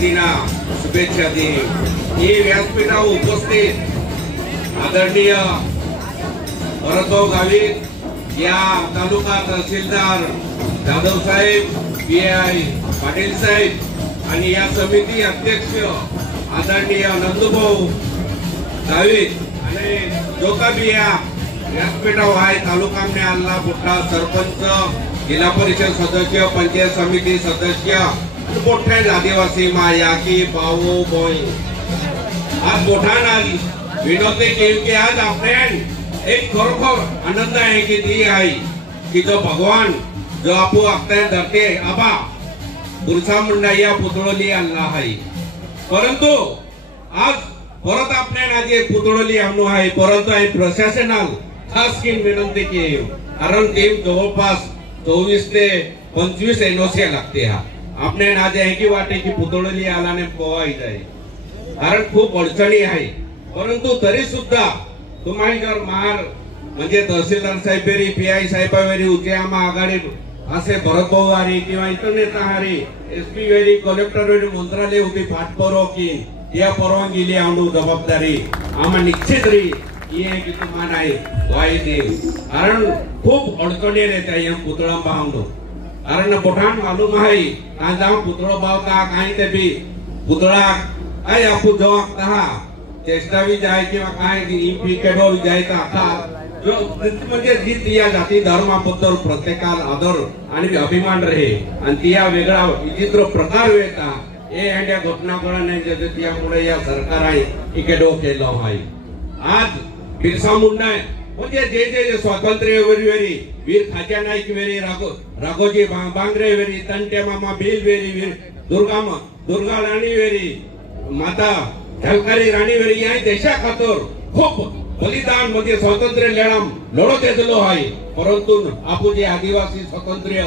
वतीनं शुभेच्छा दी। ही व्यासपीठावर उपस्थित आदरणीय भरतभाऊ गावित या तालुका तहसीलदार जाधव साहेब, PI पाटील साहेब आणि या समिती अध्यक्ष आदरणीय नंदूभाऊ गावित आणि जो का भी या व्यासपीठावर आहे तालुका में आला मोठा सरपंच, जिल्हा परिषद सदस्य, पंचायत समिती सदस्य, मोठे आदिवासी माया की भाऊ बहीण आज मोठा नाली विनोदी की आज आपने एक खरोखर आनंद आहे की ती आहे की जो भगवान जो आपू आखते धरते आबा बिरसा मुंडा या पुतळोली आणला आहे। परंतु आज परत आपल्या नाजे पुतळोली आणू आहे, परंतु आहे प्रशासनाल खास की विनंती की कारण टीम जवळपास 24 ते 25 एनओसी लागते। हा आपल्या नाजे आहे की वाटे की पुतळोली आलाने पोवाई जाय कारण खूप अडचणी आहे। परंतु तरी सुद्धा तुम्ही जर मार म्हणजे तहसीलदार साहेबेरी, PI साहेबावेरी उचे आम्हा आघाडी असे भरतभाऊ वारी किंवा इतर नेता हारी SP वेरी कलेक्टर वेरी मंत्रालय होती पाठपुरावा की या परवानगी आणू जबाबदारी आम्हा निश्चित री ये की तुम्हाला आहे वाई दे कारण खूप अडचणी येत आहे पुतळा बांधून कारण बोठान मालूम आहे कांदा पुतळा बावता काही ते बी पुतळा आहे आपू जो कहा चेष्टा भी जाए किंवा काय इम्प्लिकेटो जाए तर आता जो म्हणजे जी तिया जाती धर्माबद्दल प्रत्येकाला आदर आणि अभिमान रहे आणि तिया वेगळा विचित्र प्रकार वेता हे ह्या घटना घडण्याचे त्यामुळे या सरकार आहे इकेडो केलं आहे। आज बिरसा मुंडा म्हणजे जे जे स्वातंत्र्य वेरी वीर खाच्या नाईक वेरी राघोजी बांगरे वेरी तंटे मामा भील वेरी वीर दुर्गा राणी वेरी माता झलकारी राणी वेरी या देशा खातर खूप बलिदान म्हणजे स्वातंत्र्य लढत येतलो आहे। परंतु आपू जे आदिवासी स्वातंत्र्य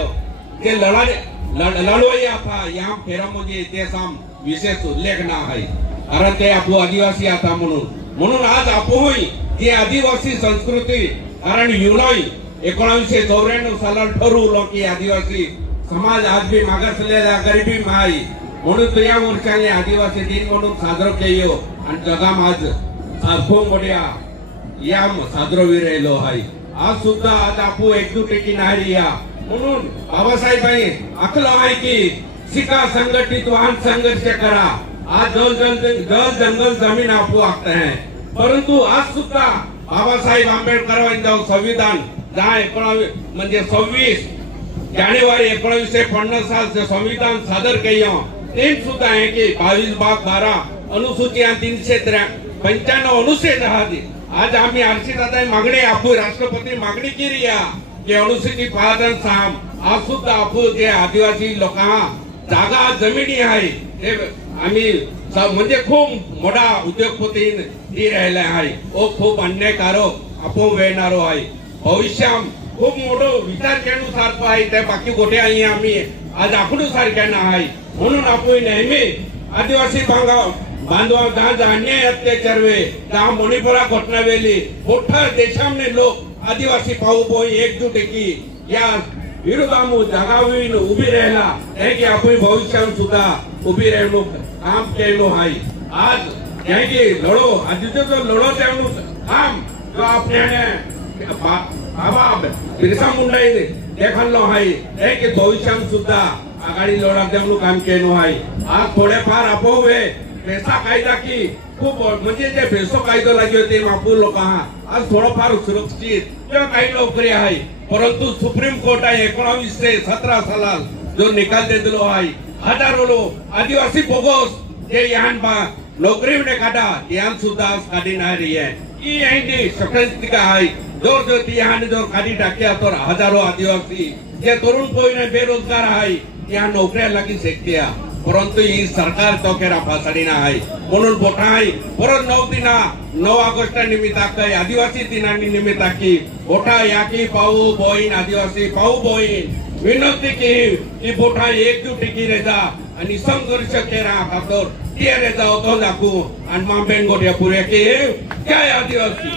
ते लढवया था या फेरा म्हणजे इतिहासाम विशेष उल्लेख ना आहे कारण ते आपू आदिवासी आता म्हणून आज आपू होई ती आदिवासी संस्कृती कारण युनाई 1994 सालात ठरवलं की आदिवासी समाज आज भी मागासलेला गरिबी माई म्हणून या वर्षाने आदिवासी दिन म्हणून साजरा केलो आणि जगाम आज खूप मोठ्या या साजरो विरेलो आहे। आज सुद्धा आज आपू एकजुटीची नाही या म्हणून बाबासाहेबांनी आखलं आहे की शिका संघटित वाहन संघर्ष करा। आज जल जंगल जमीन आपू आखते हैं परंतु आज सुद्धा बाबासाहेब आंबेडकर संविधान म्हणजे 26 जानेवारी 1950 साल से संविधान सादर केलं ते सुद्धा आहे की 22/12 अनुसूची 395 अनुच्छेद राहते। आज आम्ही आरक्षणाची मागणी आपू राष्ट्रपती मागणी केली की अनुसूचित पालन साम आज सुद्धा आपू जे आदिवासी लोकांना जागा जमिनी आहे ते आम्ही म्हणजे खूप मोठा उद्योगपती ती राहिला आहे ओ खूप अन्यायकारक आपण वेळणारो आहे भविष्यात खूप मोठं विचार केल्यानुसार आहे त्या बाकी गोटे आम्ही आज आखडू सारख्या आहे म्हणून आपण नेहमी आदिवासी बांधवा जहाँ अन्याय अत्याचार वे जहाँ मणिपुरा घटना वेली मोठा देशामध्ये लोक आदिवासी पाहू पोई एकजूट की या विरोधामू जगावीन उभी राहिला है की आपण भविष्यात सुद्धा उभी राहणो काम केलो आहे। आज है की लढो आदित्य जो लढो त्यानु काम जो आपल्याने बाबा बिरसा मुंडा देखालो आहे की भविष्यात सुद्धा आघाडी लढा त्यानु काम केलो आहे। आज थोडेफार अपोवे पैसा कायदा की खूप म्हणजे जे पैसो कायदा लागले होते मापूर लोक आज थोडंफार सुरक्षित किंवा काही नोकरी आहे परंतु सुप्रीम कोर्ट आहे 19 ते 17 सालात जो निकाल दिलो आहे हजारो लोक आदिवासी बोगस जे यान नोकरी ने काढा यान सुद्धा काढी नाही आहे ही यांची स्टॅटिस्टिक आहे जोर ती यान जोर काढी टाक्या तर हजारो आदिवासी जे तरुण पोईने बेरोजगार आहे या नोकऱ्या लागी शकते परंतु ही सरकार तोकेरा फासडी ना आहे म्हणून बोटा आहे परत 9 ऑगस्ट निमित्त आदिवासी दिनानी निमित्त की बोटा याकी पाऊ बोईन आदिवासी पाऊ बोईन विनंती की बोटा एकजूट की रेजा आणि संघर्ष केरा खातर ती रेजा होतो दाखवू आणि मांबेन गोट्या पुऱ्या की काय आदिवासी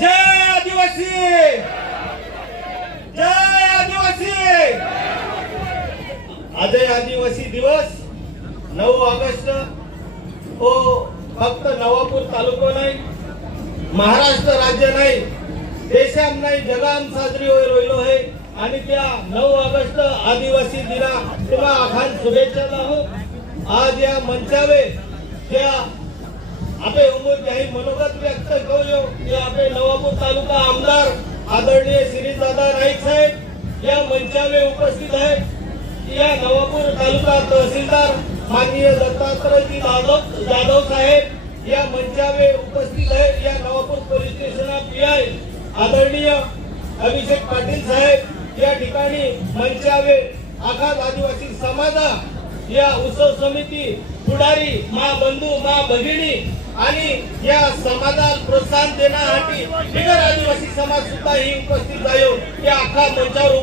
जय आदिवासी जय आदिवासी आजय आदिवासी दिवस 9 ऑगस्ट हो फक्त नवापूर तालुको नाही, महाराष्ट्र राज्य नाही, देशाम नाही, जगाम साजरी होईल आहे. आणि त्या 9 ऑगस्ट आदिवासी दिना तुम्हा आखान शुभेच्छा लाहो. आज या मंचावे त्या आपे उमर काही मनोगत व्यक्त करू की आपले नवापूर तालुका आमदार आदरणीय श्रीदादा नाईक साहेब या मंचावे उपस्थित आहेत. या नवापूर तालुका तहसीलदार माननीय दत्तात्रयजी जाधव साहेब या मंचावे उपस्थित आहेत. या नवापूर पोलीस स्टेशन पीआय आदरणीय अभिषेक पाटील साहेब या ठिकाणी मंचावे आखात आदिवासी समाजा या उत्सव समिती पुढारी मा बंधू मा भगिनी आणि या समाजाला प्रोत्साहन देण्यासाठी बिगर आदिवासी समाज सुद्धा ही उपस्थित आहे. या आखा मंचावर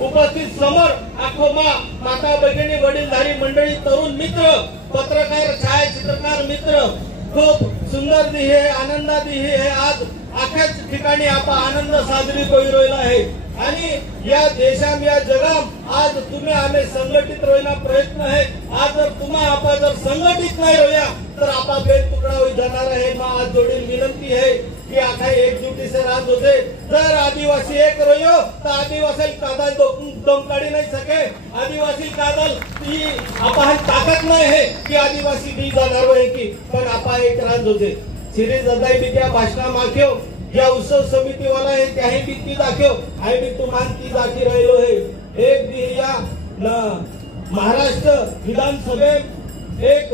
उपस्थित समोर आखो माता भगिनी वडीलधारी मंडळी तरुण मित्र पत्रकार छायाचित्रकार मित्र खूप सुंदर दिहे आनंदा दिहे है. आज आख्याच ठिकाणी आपण आनंद साजरी करू आहे. आणि या देशाम या जगाम आज तुम्ही आम्ही संघटित रोयना प्रयत्न आहे. आज जर तुम्हा आपण जर संघटित नाही रोया तर आपा बेल तुकडा होई जाणार आहे. आज जोडील विनंती है की आखा एकजुटी से राज होते. जर आदिवासी एक रोयो तर आदिवासी कादल दम काढी नाही सके. आदिवासी कादल ती आपण ताकद नाही है की आदिवासी दी जाणार आहे की पण आपा एक राज होते. श्री जदाई बी त्या भाषणा माख्यो या उत्सव समिती वाला है त्याही बी ती दाखव आई बी तुम्हाला ती दाखी राहिलो है. एक दी या महाराष्ट्र विधानसभेत एक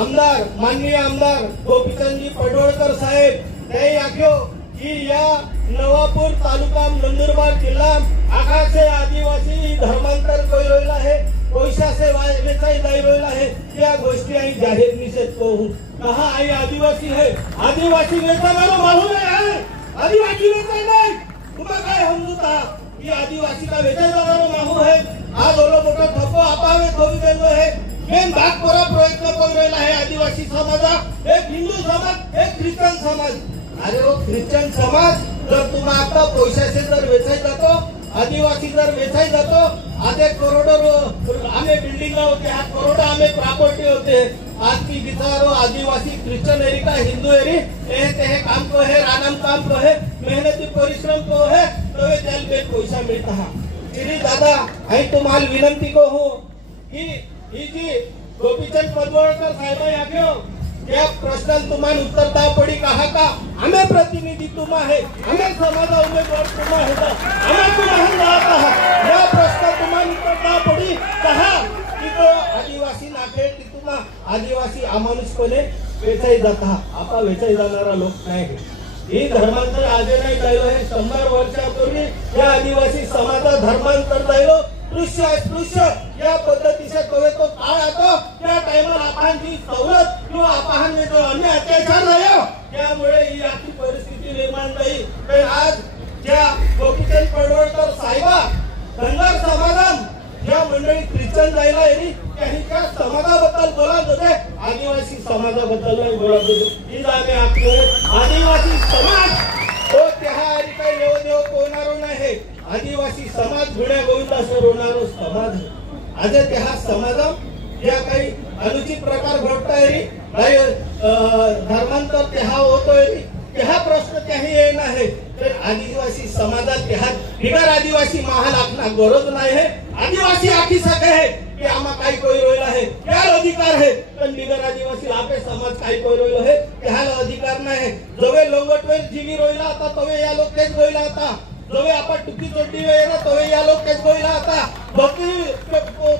आमदार माननीय आमदार गोपीचंदजी पडवळकर साहेब त्याही आख्यो की या नवापूर तालुका नंदुरबार जिल्हा आखासे आदिवासी धर्मांतर करेला है पैसा से वेचाई जायला है. त्या गोष्टी आई जाहीर निषेध करू कहा आई आदिवासी है आदिवासी वेचायला मालूम आहे. आदिवासी वेचाय नाही तुम्हाला काय समजता की आदिवासी का वेचाय जाणारो माहू है. आज ओलो मोठा ठप्पो आपावे थोडी गेलो है. मेन भाग करा प्रयत्न करू आहे आदिवासी समाजा. एक हिंदू समाज एक ख्रिश्चन समाज. अरे वो ख्रिश्चन समाज जर तुम्हा आता पैशाचे जर वेचाय जातो आदिवासी जर वेचाय जातो आधे करोडो आम्ही बिल्डिंग होते हा करोडो आम्ही प्रॉपर्टी होते. आज की बिचारो आदिवासी ख्रिश्चन एरी का हिंदू एरी ते काम को है रानम काम को है मेहनती परिश्रम को है तो वे त्याल पे पैसा मिलता है. श्री दादा आई तुम्हाला विनंती को हूँ की ही जी गोपीचंद पडवळकर साहेब आख्यो या प्रश्न तुम्हाला उत्तरता पडी कहा का आम्ही प्रतिनिधी तुम आहे आम्ही समाजा उमेदवार तुम आहे आम्ही तुम्हाला राहत या प्रश्न तुम्हाला उत्तरता पडी कहा की तो आदिवासी नाके की तुम्हा आदिवासी अमानुषपणे वेचाई जाता. आपा वेचाई जाणारा लोक नाही. ही धर्मांतर आजे नाही जायलो हे 100 वर्षापूर्वी या आदिवासी समाजा धर्मांतर जायलो. स्पृश्य या पद्धतीचे तो काळ आता त्या टाइमला आपण जी सवलत किंवा आपण जो अन्य अत्याचार झाला त्यामुळे ही अशी परिस्थिती निर्माण झाली. पण आज ज्या गोपीचंद पडवळकर साहेबा धनगर समाजात ज्या मंडळी ख्रिश्चन जायला येईल त्यांनी त्या समाजाबद्दल बोलत होते आदिवासी समाजाबद्दल नाही बोलत होते. ही जागे आपले आदिवासी समाज तो त्या काही देव कोणारो नाही. आदिवासी समाज गुण्या गोविंदासर होणारो समाज. आज त्या समाजात ज्या काही अनुचित प्रकार घडताय काही धर्मांतर त्या होतोय त्या प्रश्न त्याही येण आहे. तर आदिवासी समाजात त्या बिगर आदिवासी महाल आपला गरज नाही है. आदिवासी आखी सके है की आम्हा काही कोई रोयला है त्याला अधिकार है. पण बिगर आदिवासी आपे समाज काही कोई रोयलो है त्याला अधिकार नाही. जवे लोंगटवेल जीवी रोयला आता तवे या लोक तेच रोयला आता. जवे आपण टुकी चोटी वेळेला तवे या लोक तेच गोयला आता. बकरी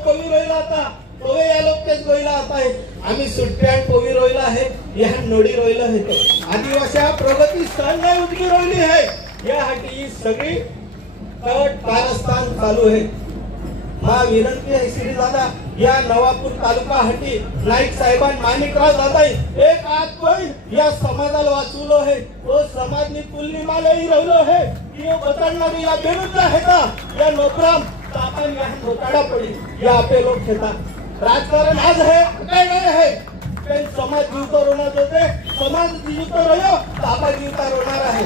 कोवी रोयला आता तवे या लोक तेच गोयला आता आहे. आम्ही सुट्ट्या पोवी रोयला आहे या नोडी रोयला आहे. आदिवासी प्रगती स्थान नाही उठकी रोयली आहे. यासाठी ही सगळी कट कारस्थान चालू आहे. मा विनंती आहे श्री दादा या नवापूर तालुका हटी नाईक साहेबान माणिकराव दादा एक आज कोई या समाजाला वाचवलो है. तो समाजनी तुलनीमालाही राहिलो है की बदलणारी या विरुद्ध आहे का या नोकराम आपण या घोटाळा पडी या आपले लोक घेतात. राजकारण आज है काय नाही है पण समाज जीवतो रोणार होते. समाज जीवतो रहो तर आपण जीवता रोणार आहे.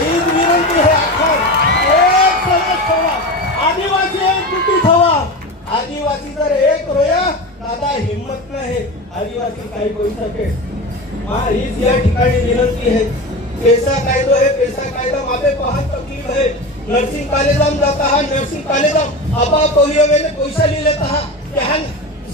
हीच विनंती है आखा एक समाज आदिवासी एकजुटीत हवा. आदिवासी जर एक रोया दादा हिम्मत नाही आदिवासी काही करू शकेल. हीच या ठिकाणी विनंती है. पैसा कायदो है, पैसा कायदा मापे बहुत तकलीफ है. नर्सिंग कॉलेजाम जाता है, नर्सिंग कॉलेजाम आपा कोहियोवेने पैसा ले लेता है. त्याहा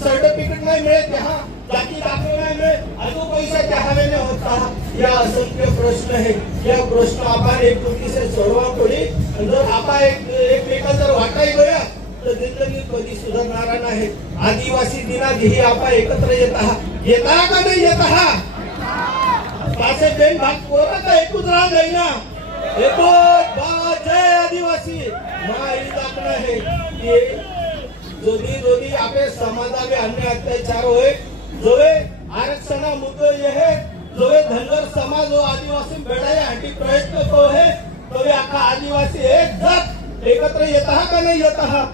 सर्टिफिकेट नाही मिळत, त्याहा जाती दाखले नाही मिळत, अजून पैसा त्याहावेने होता. या असंख्य प्रश्न है. या प्रश्न आपण एकजुटी से सोडवा पडी. जर आपण एकमेका जर वाटाई गया तर जिंदगी कधी सुधारणार नाही. आदिवासी दिनाही आपण एकत्र येता का नाही येता. पासे बेन भाग पोरा एकूच राह गई ना. एको जय आदिवासी माईत आपला है. ये जोदी आपे समाजावे अन्य अत्याचार होय, जोवे आरक्षण मुद्दो ये है, जोवे धनगर समाज और आदिवासी बेड़ाया हटी प्रयत्न को है. तो आखा आदिवासी एक जात एकत्र येता का नाही येता.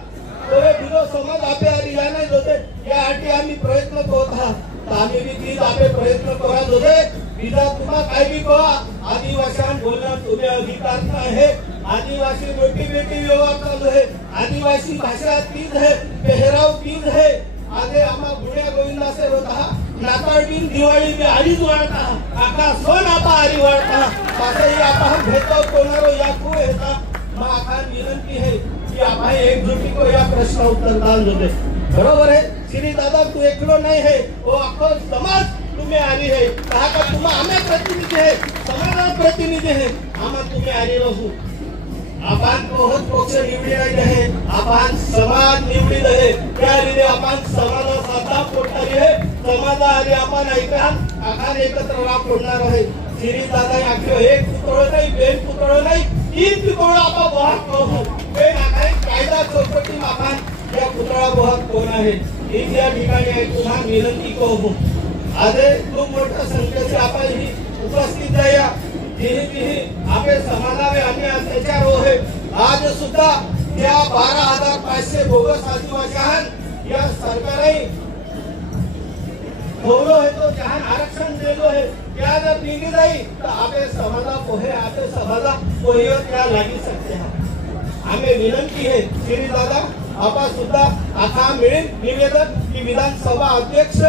तो बिलो समाज आपे आदिया नाही जोते या हटी आम्ही प्रयत्न करत आहात. आम्ही बी आपे प्रयत्न करत होते. विधा तुम्हा काय भी कहा आदिवासीं बोलना तुम्हें अधिकार है. आदिवासी बेटी बेटी व्यवहार चालू है. आदिवासी भाषा तीज है, पहराव तीज है. आगे आम्हा गुड्या गोविंदा से होता नाताळ दिन दिवाळी बी आधीच वाढता. आका सण आपा आरी वाढता. पासही आपा हम भेदभाव कोणारो या खूप येता. मग आका विनंती है की आपण एकजुटी को या प्रश्न उत्तर दान होते. बरोबर है श्री दादा, तू एकलो नहीं है, वो आखो समाज तुम्हें आरी है. कहा का तुम आम्हा प्रतिनिधी है, समाज प्रतिनिधी है. आम्हा तुम्हें आरी रहू. आपण बहुत पक्ष निवडले आहे, आपण समाज निवडले आहे. त्या रीते आपण समाज साधा पोटारी आहे. समाजा आरी आपण ऐका आकार एकत्र राह पडणार आहे. श्री दादा आखियो एक पुतळो नाही, बेन पुतळो नाही, तीन पुतळो आपण बहुत करू. बेन आखाय कायदा चौकटी आपण या पुतळा बहुत कोण आहे. ही या ठिकाणी आहे. तुम्हा विनंती करू. आज खूप मोठ्या संख्येने आपण ही उपस्थित आहे. आपे समाजावे अन्य अत्याचार हो. आज सुद्धा त्या 12,500 बोगस आदिवासी या सरकारने बोलो है तो जहां आरक्षण दिलो है त्या जर निघी जाई तर आपे समाजा पोहे आपे समाजा पोहे त्या लागी सकते हैं. आम्ही विनंती है श्री दादा आपा सुद्धा आखा मिळेल निवेदन की विधानसभा अध्यक्ष,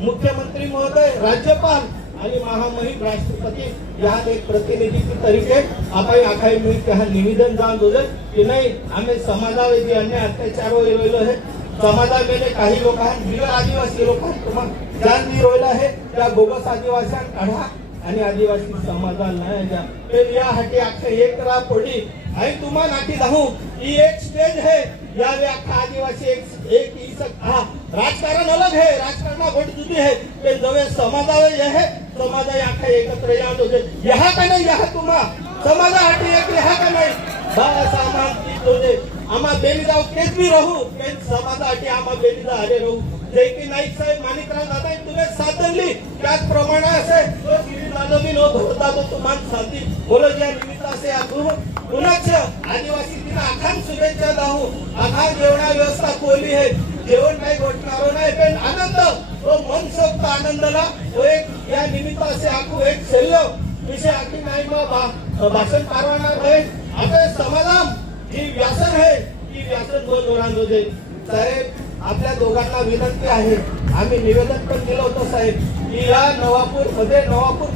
मुख्यमंत्री महोदय, राज्यपाल आणि महामहिम राष्ट्रपति यहाँ एक प्रतिनिधि की तरीके आपण आखाई मिळते हा निवेदन जान दोजे की नाही आम्ही समाजावे जे अन्य अत्याचार होईल आहे. समाजामध्ये काही लोक आहेत, बिगर आदिवासी लोक तुम्हाला जान दी रोयला आहे. त्या बोगस आदिवासीं काढा आणि आदिवासी समाजाला नाही द्या. तर या हाटी आखे एक राह पडी आणि तुम्हाला नाटी दाहू ही एक स्टेज है. या व्याख्या आदिवासी एक ही हाँ राजकारण अलग है, राजकारण वोट जुदी है. ते जवे समाजावे यह है समाजा आखा एकत्र या दोजे यहाँ का नहीं यहाँ तुम्हा समाजा हाटी एक यहाँ का नहीं बस आम्हा ती दोजे आम्हा बेली जाऊ तेच भी रहू. ते समाजा हाटी आम्हा बेली जा आले रहू. जे की नाईक साहेब माणिकराव दादा तुम्ही साथ दिली त्याचप्रमाणे असे तो श्री दादाबी नो धरता तो तुम्हाला साथी बोलो ज्या निमित्तासे आखू पुनच आदिवासी दिन आखान शुभेच्छा दाहू. आखान जेवणा व्यवस्था कोली है. जेवण नाही घोटणारो नाही पण आनंद तो मनसोक्त आनंदला तो एक या निमित्तासे आखू एक सेल्लो विषय आखी नाही मग भाषण करवाना है. आपे समाजाम जी व्यासन है ती व्यासन बोलवणार होते. साहेब आपल्या दोघांना विनंती आहे. आम्ही निवेदन पण दिलं होतं साहेब की या नवापूर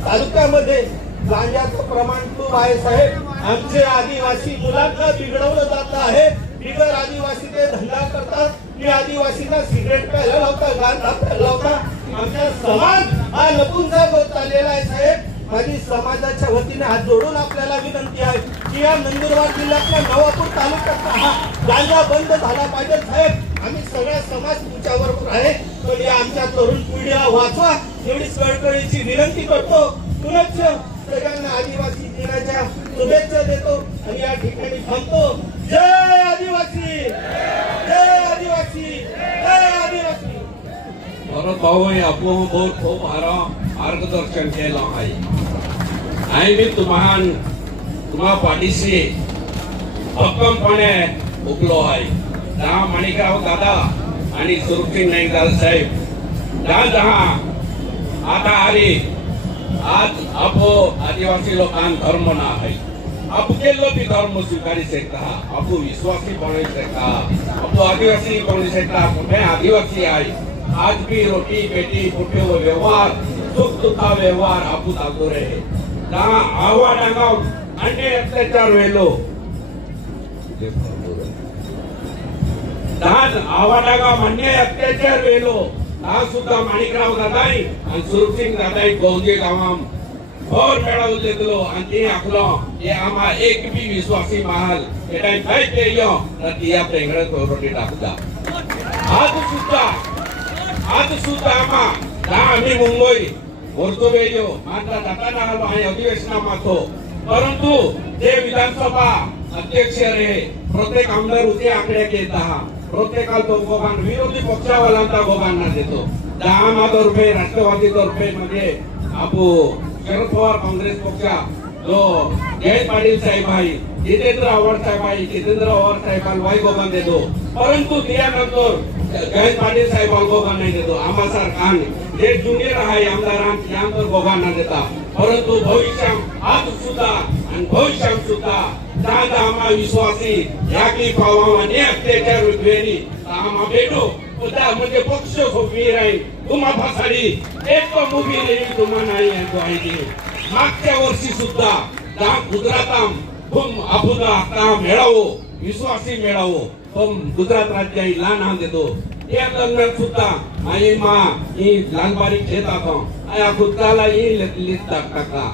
तालुक्यामध्ये गांजाचं प्रमाण खूप आहे साहेब. आमचे आदिवासी मुलांना बिघडवलं जात आहे. बिगर आदिवासी ते धंदा करतात. की आदिवासींना सिगरेट प्यायला लावतात, गांजा प्यायला लावतात. आमचा समाज हा नपुंसक होत चाललेला आहे साहेब. माझी समाजाच्या वतीने हात जोडून आपल्याला विनंती आहे की या नंदुरबार जिल्ह्यातल्या नवापूर तालुक्यातला हा गांजा बंद झाला पाहिजे साहेब. आम्ही सगळा समाज तुमच्याबरोबर आहे. पण या आमच्या तरुण पिढीला वाचवा एवढीच कळकळीची विनंती करतो. पुनश्च सगळ्यांना आदिवासी दिनाच्या शुभेच्छा देतो आणि या ठिकाणी थांबतो. जय आदिवासी, जय आदिवासी, जय आदिवासी. भरत भाऊ आपण बहुत खूप मार्गदर्शन केलं आहे. आणि मी तुम्हा पाठीशी भक्कमपणे उभलो आहे. दहा माणिकराव दादा आणि सुरक्षित नाईक दादा साहेब दहा आता आले. आज आपो आदिवासी लोकांना धर्म ना आहे. आपके लो भी धर्म स्वीकारी सकता आपको विश्वासी बने सकता आपको आदिवासी बने सकता मैं आदिवासी आई आज भी रोटी बेटी पुट्यो व्यवहार सुख दुख का व्यवहार आपको चालू रहे जहाँ आवा डांगा अन्य अत्याचार वेलो आवा डांगा अन्य अत्याचार वेलो आज सुद्धा माणिकराव दादाई आणि सुरसिंग दादाई गोंजे गावाम और मेळा उल्लेखलो आणि ते आखलो हे आम्हा एक भी विश्वासी महाल हे टाइम काय केयो रतिया पेंगड रोटी टाकता आज सुद्धा आम्ही मुंबई वरतो वेयो मात्र जाताना आलो आणि अधिवेशनामातो परंतु जे विधानसभा अध्यक्ष रहे प्रत्येक आमदार उते आकडे घेता प्रत्येकाला तो गोबान विरोधी पक्षावाल्यांचा गोबांना देतो 10 रुपये राष्ट्रवादी रुपये मध्ये आपू शरद पवार काँग्रेस पक्षा जो जयंत पाटील साहेब आहे जितेंद्र आव्हाड साहेब आहे जितेंद्र आव्हाड साहेबांना वाई गोबान देतो परंतु त्यानंतर जयंत पाटील साहेबांना गोबान नाही देतो आम्हा सरकार जे ज्युनियर आहे आमदारांना त्यानंतर गोबांना देता परंतु भविष्यात आज सुद्धा आणि भविष्यात सुद्धा दादा आम्हा विश्वासी या की पावा आणि अत्याचार वेळी आम्हा भेटो म्हणजे पक्ष सोपी राहील तुम्हा फासाडी एक मुभी नाही तुम्हा नाही आहे मागच्या वर्षी सुद्धा गुजरात आपण मेळावो विश्वासी मेळावो पण गुजरात राज्य लहान देतो या दरम्यान सुद्धा आई मा ही लहानबारी घेत आता खुदकाला ही लिस्ट टाका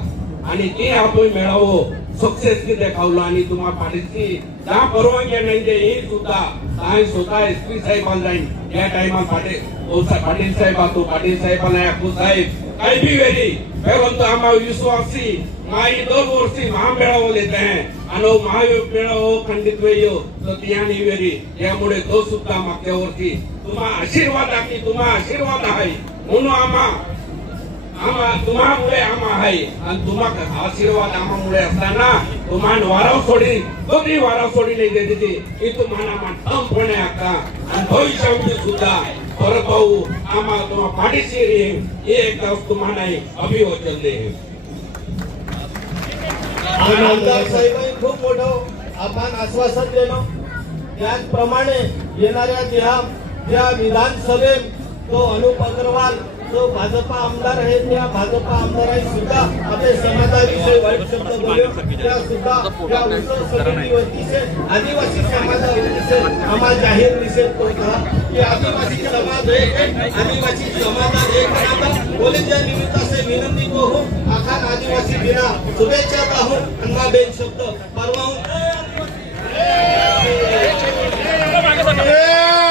आणि ते आपण मेळावो सक्सेस की देखावलो आणि तुम्हा पाटीलची त्या परवानगी नाही ते हे सुद्धा काय स्वतः एसपी साहेबांना जाईन या टाइमात पाटील साहेब आतो पाटील साहेबांना याकू साहेब काही भी वेळी परंतु आम्हा विश्वासी माई 2 वर्षी महामेळावो लेते हैं आणि महामेळावो खंडित वेयो तो तियानी वेळी यामुळे तो सुद्धा मागच्या वर्षी तुम्हा आशीर्वाद आहे म्हणून तुम्हामुळे आम्हा आहे आणि तुम्हा आशीर्वाद आम्हामुळे असताना तुम्हाला वाराव सोडी नाही देते की तुम्हाला ठामपणे आता आणि भविष्यामध्ये सुद्धा परत भाऊ आम्हा तुम्हा पाठीशी हे एक तुम्हाला अभिवचन दे आमदार साहेबांनी खूप मोठं आपण आश्वासन दिलं त्याचप्रमाणे येणाऱ्या ज्या विधानसभेत तो अनुप अग्रवाल जो भाजपा आमदार आहे त्या भाजपा आमदारांनी सुद्धा आपले समाजाविषयी वाईट शब्द बोलले त्या सुद्धा त्या उत्सव समितीवरती से आदिवासी समाजावरती से आम्हा जाहीर निषेध करतो की आदिवासी समाज एक बोलच्या निमित्ताने विनंती को हूँ आखान आदिवासी दिना शुभेच्छा का हूँ अन्ना बेन शब्द परवाहूँ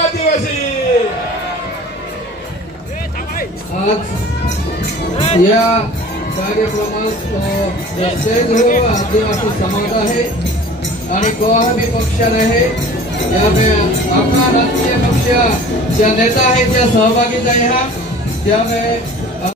आदिवासी आज या कार्यक्रमात स्टेज हो आदिवासी समाज है आणि कोई भी पक्ष रहे यामें आपका राष्ट्रीय पक्ष ज्या नेता है त्या सहभागी है त्यामें